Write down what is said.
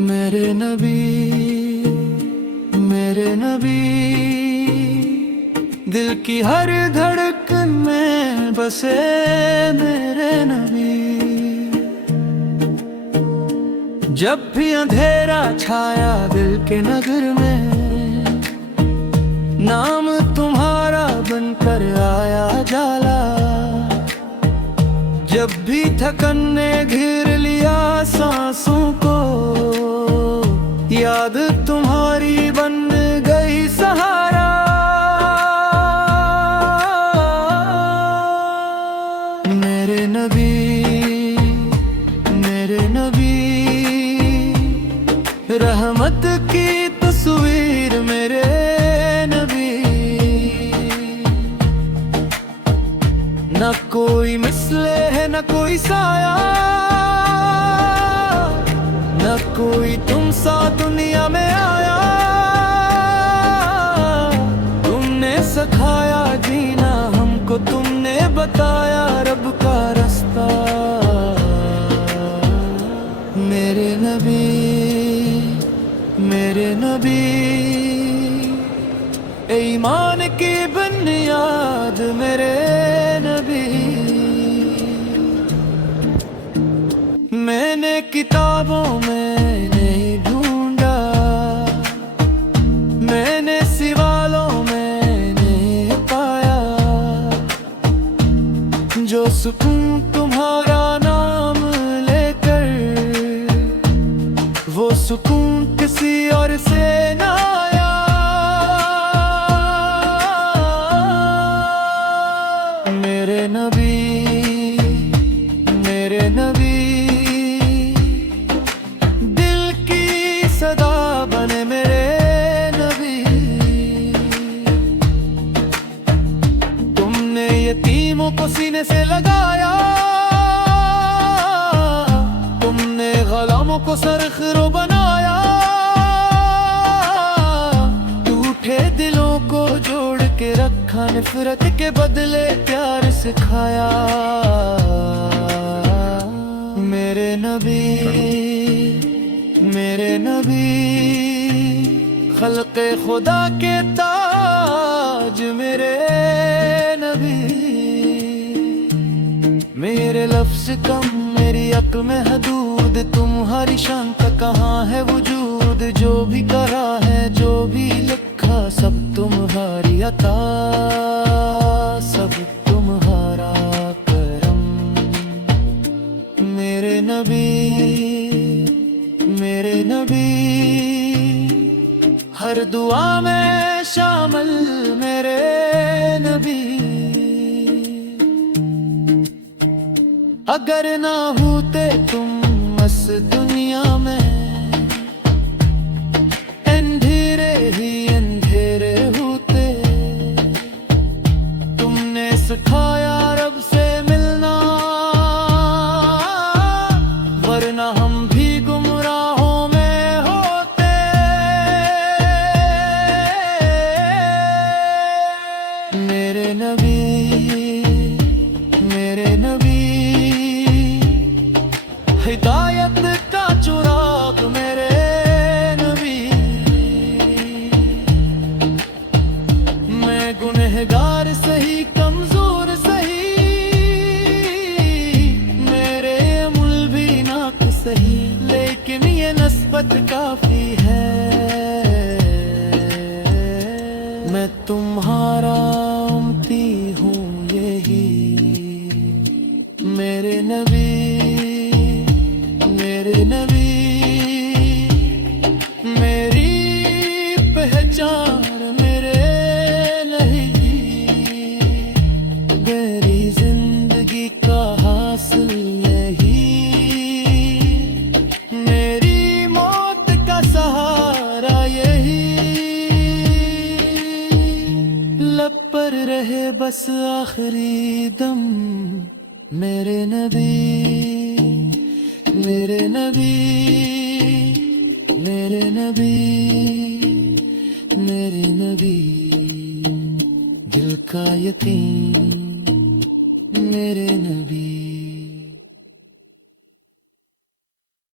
मेरे नबी, मेरे नबी, दिल की हर धड़कन में बसे मेरे नबी। जब भी अंधेरा छाया दिल के नगर में, नाम तुम्हारा बनकर आया जाला। जब भी थकन ने घेर लिया सांसों को, याद तुम्हारी बन गई सहारा। मेरे नबी, मेरे नबी, रहमत की तस्वीर मेरे नबी। न कोई मिसले है न कोई साया, न कोई तुम सा दुनिया में आया। तुमने सिखाया जीना हमको, तुमने बताया रब का रास्ता। मेरे नबी, मेरे नबी, ईमान की बुनियाद मेरे नबी। मैंने किताबों में नहीं ढूंढा, मैंने सवालों में नहीं पाया, जो सुकून तुम्हारा नाम लेकर, वो सुकून किसी और से ना आया। मेरे नबी, मेरे नबी, दिल की सदा बने मेरे नबी। तुमने यतीमों को सीने से लगाया, तुमने गुलामों को सरखरो बनाया। टूटे दिलों को जोड़ के रखा, नफरत के बदले प्यार सिखाया। मेरे नबी, मेरे नबी, खल्क़े खुदा के ताज मेरे नबी। मेरे लफ्ज़ कम मेरी अक्ल में हदूद, तुम्हारी शान का कहाँ है वजूद। जो भी करा है जो भी लिखा, सब तुम्हारी अता, सब तुम्हारा करम। मेरे नबी, मेरे नबी, हर दुआ में शामिल मेरे नबी। अगर ना होते तुम इस दुनिया में, अंधेरे ही अंधेरे होते। तुमने सिखाया रब से मिलना, वरना हम भी गुमराहों में होते। मेरे नबी, मेरे नबी, हिदायत का चुराग मेरे नबी। मैं गुनहगार सही, कमजोर सही, मेरे अमुल भी नाक सही, लेकिन ये नस्बत काफी है। मैं तुम्हारा उम्मती हूँ यही। मेरे नबी, मेरे नबी, मेरी पहचान मेरे नहीं। मेरी जिंदगी का हासिल यही, मेरी मौत का सहारा यही। लब पर रहे बस आखिरी दम मेरे नबी, मेरे नबी, मेरे नबी, मेरे नबी दिल का यतीम